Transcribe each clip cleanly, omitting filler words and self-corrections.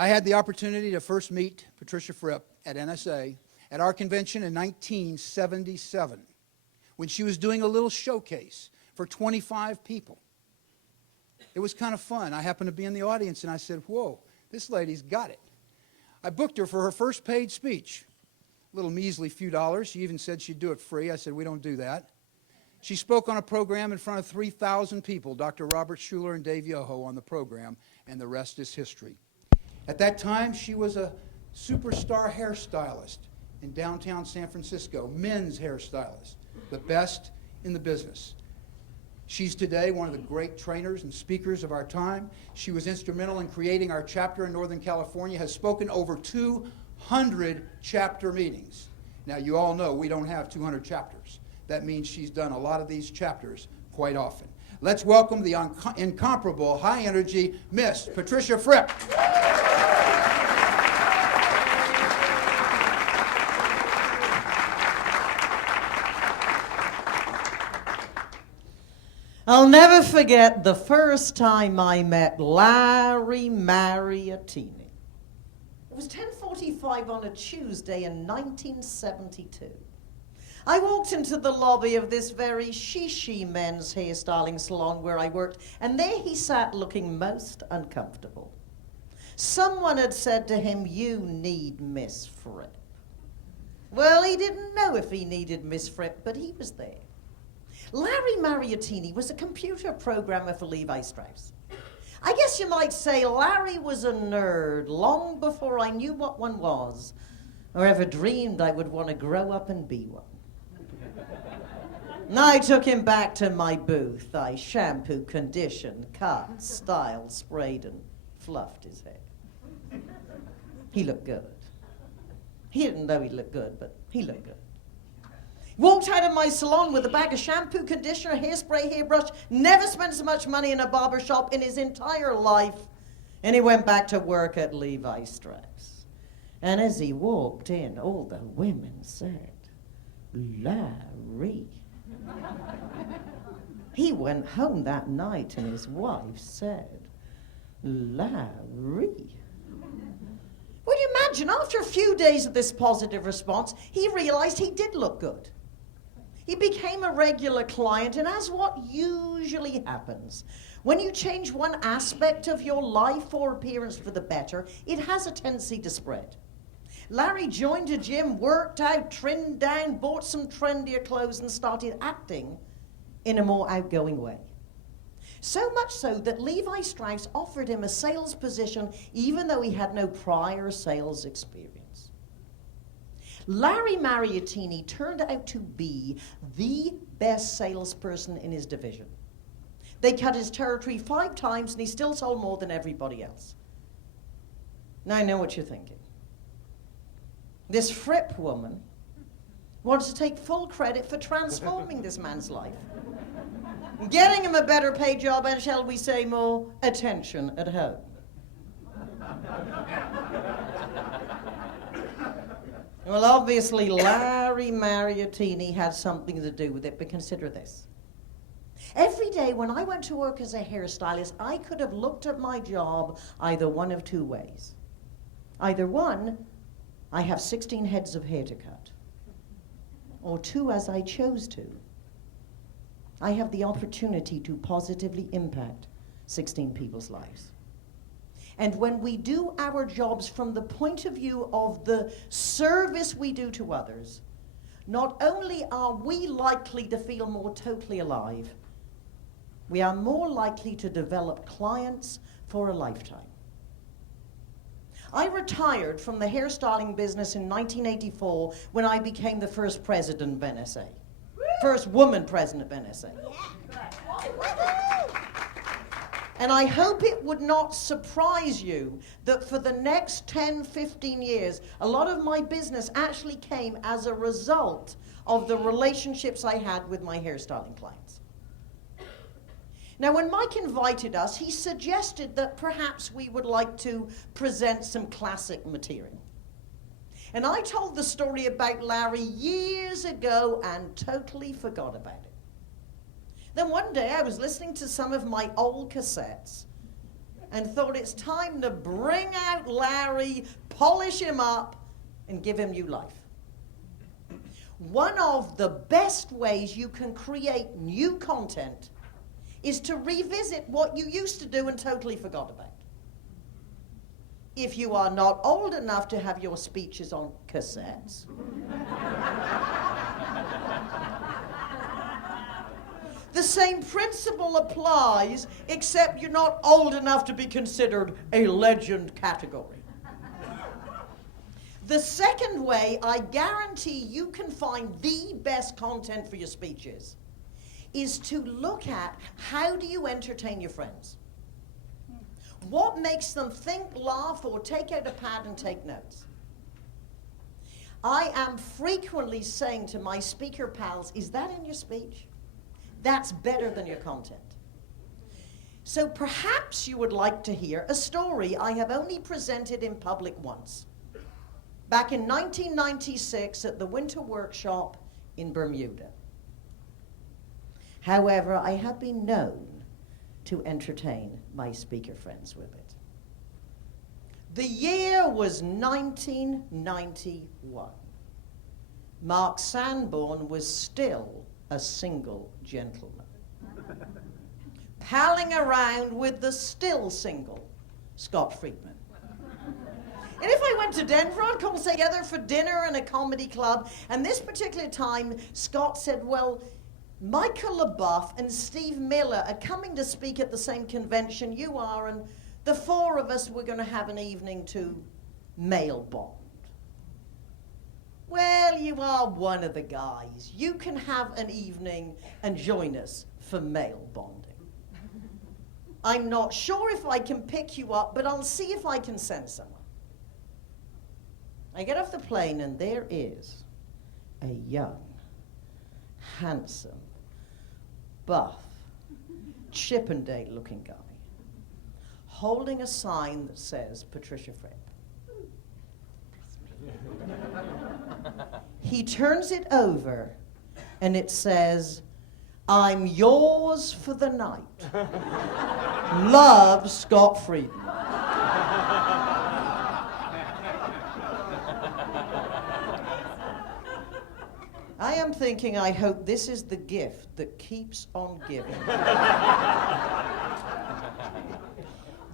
I had the opportunity to first meet Patricia Fripp at NSA at our convention in 1977 when she was doing a little showcase for 25 people. It was kind of fun. I happened to be in the audience and I said, whoa, this lady's got it. I booked her for her first paid speech. A little measly few dollars. She even said she'd do it free. I said, we don't do that. She spoke on a program in front of 3,000 people, Dr. Robert Schuller and Dave Yoho on the program, and the rest is history. At that time, she was a superstar hairstylist in downtown San Francisco, men's hairstylist, the best in the business. She's today one of the great trainers and speakers of our time. She was instrumental in creating our chapter in Northern California, has spoken over 200 chapter meetings. Now, you all know we don't have 200 chapters. That means she's done a lot of these chapters quite often. Let's welcome the incomparable, high-energy Miss Patricia Fripp. I'll never forget the first time I met Larry Mariatini. It was 10:45 on a Tuesday in 1972. I walked into the lobby of this very shishi men's hairstyling salon where I worked, and there he sat looking most uncomfortable. Someone had said to him, "You need Miss Fripp." Well, he didn't know if he needed Miss Fripp, but he was there. Larry Mariatini was a computer programmer for Levi Strauss. I guess you might say Larry was a nerd long before I knew what one was, or ever dreamed I would want to grow up and be one. And I took him back to my booth. I shampooed, conditioned, cut, styled, sprayed, and fluffed his hair. He looked good. He didn't know he looked good, but he looked good. Walked out of my salon with a bag of shampoo, conditioner, hairspray, hairbrush, never spent so much money in a barber shop in his entire life, and he went back to work at Levi Strauss. And as he walked in, all the women said, "Larry." He went home that night and his wife said, "Larry." Well, you imagine, after a few days of this positive response, he realized he did look good. He became a regular client, and as what usually happens, when you change one aspect of your life or appearance for the better, it has a tendency to spread. Larry joined a gym, worked out, trimmed down, bought some trendier clothes, and started acting in a more outgoing way. So much so that Levi Strauss offered him a sales position even though he had no prior sales experience. Larry Mariatini turned out to be the best salesperson in his division. They cut his territory 5 times and he still sold more than everybody else. Now I know what you're thinking. This Fripp woman wants to take full credit for transforming this man's life, getting him a better paid job and, shall we say, more attention at home. Well, obviously, Larry Mariatini had something to do with it, but consider this. Every day when I went to work as a hairstylist, I could have looked at my job either one of 2 ways. Either 1, I have 16 heads of hair to cut, or 2, as I chose to, I have the opportunity to positively impact 16 people's lives. And when we do our jobs from the point of view of the service we do to others, not only are we likely to feel more totally alive, we are more likely to develop clients for a lifetime. I retired from the hairstyling business in 1984 when I became the first president of NSA. First woman president of NSA. And I hope it would not surprise you that for the next 10, 15 years, a lot of my business actually came as a result of the relationships I had with my hairstyling clients. Now, when Mike invited us, he suggested that perhaps we would like to present some classic material. And I told the story about Larry years ago and totally forgot about it. Then one day I was listening to some of my old cassettes, and thought it's time to bring out Larry, polish him up, and give him new life. One of the best ways you can create new content is to revisit what you used to do and totally forgot about. If you are not old enough to have your speeches on cassettes, the same principle applies, except you're not old enough to be considered a legend category. The second way I guarantee you can find the best content for your speeches is to look at how do you entertain your friends. What makes them think, laugh, or take out a pad and take notes? I am frequently saying to my speaker pals, is that in your speech? That's better than your content. So perhaps you would like to hear a story I have only presented in public once. Back in 1996 at the Winter Workshop in Bermuda. However, I have been known to entertain my speaker friends with it. The year was 1991. Mark Sanborn was still a single gentleman, palling around with the still single Scott Friedman. And if I went to Denver, I'd come together for dinner in a comedy club, and this particular time, Scott said, well, Michael LaBeouf and Steve Miller are coming to speak at the same convention you are, and the four of us were going to have an evening to male bond. Well, you are one of the guys. You can have an evening and join us for male bonding. I'm not sure if I can pick you up, but I'll see if I can send someone. I get off the plane, and there is a young, handsome, buff, Chippendale-looking guy holding a sign that says Patricia Fripp. He turns it over, and it says, I'm yours for the night. Love, Scott Friedman. I am thinking, I hope this is the gift that keeps on giving.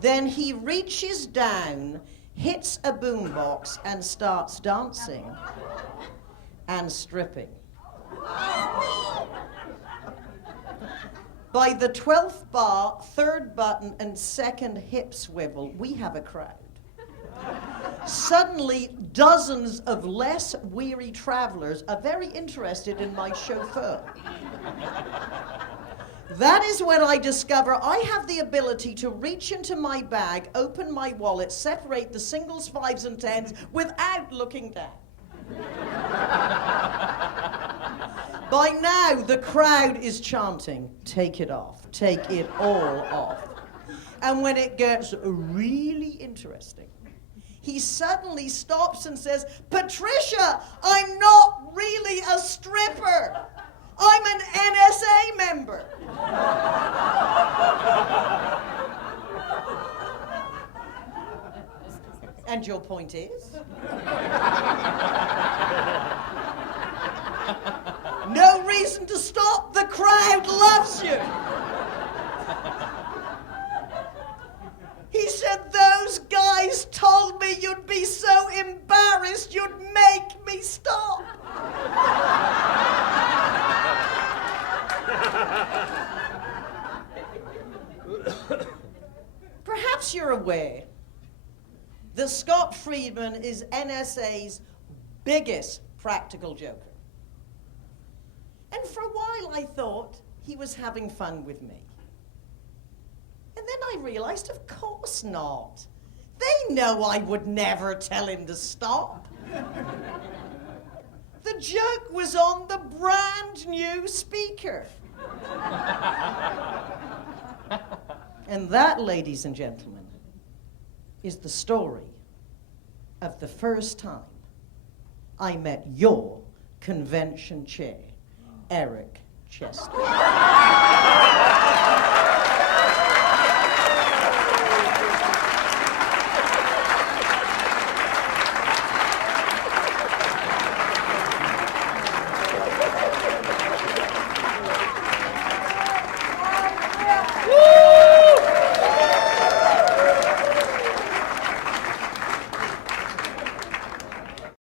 Then he reaches down, hits a boombox, and starts dancing and stripping. By the 12th bar, third button, and second hip swivel, we have a crowd. Suddenly, dozens of less weary travelers are very interested in my chauffeur. That is when I discover I have the ability to reach into my bag, open my wallet, separate the singles, fives, and tens without looking down. By now, the crowd is chanting, take it off, take it all off. And when it gets really interesting, he suddenly stops and says, Patricia, I'm not really a stripper. I'm an NSA member. And your point is? No reason to stop. The crowd loves you. He said, those guys told me you'd be so embarrassed you'd make me stop. Perhaps you're aware that Scott Friedman is NSA's biggest practical joker. And for a while I thought he was having fun with me. And then I realized, of course not. They know I would never tell him to stop. The joke was on the brand new speaker. And that, ladies and gentlemen, is the story of the first time I met your convention chair, Eric Chester.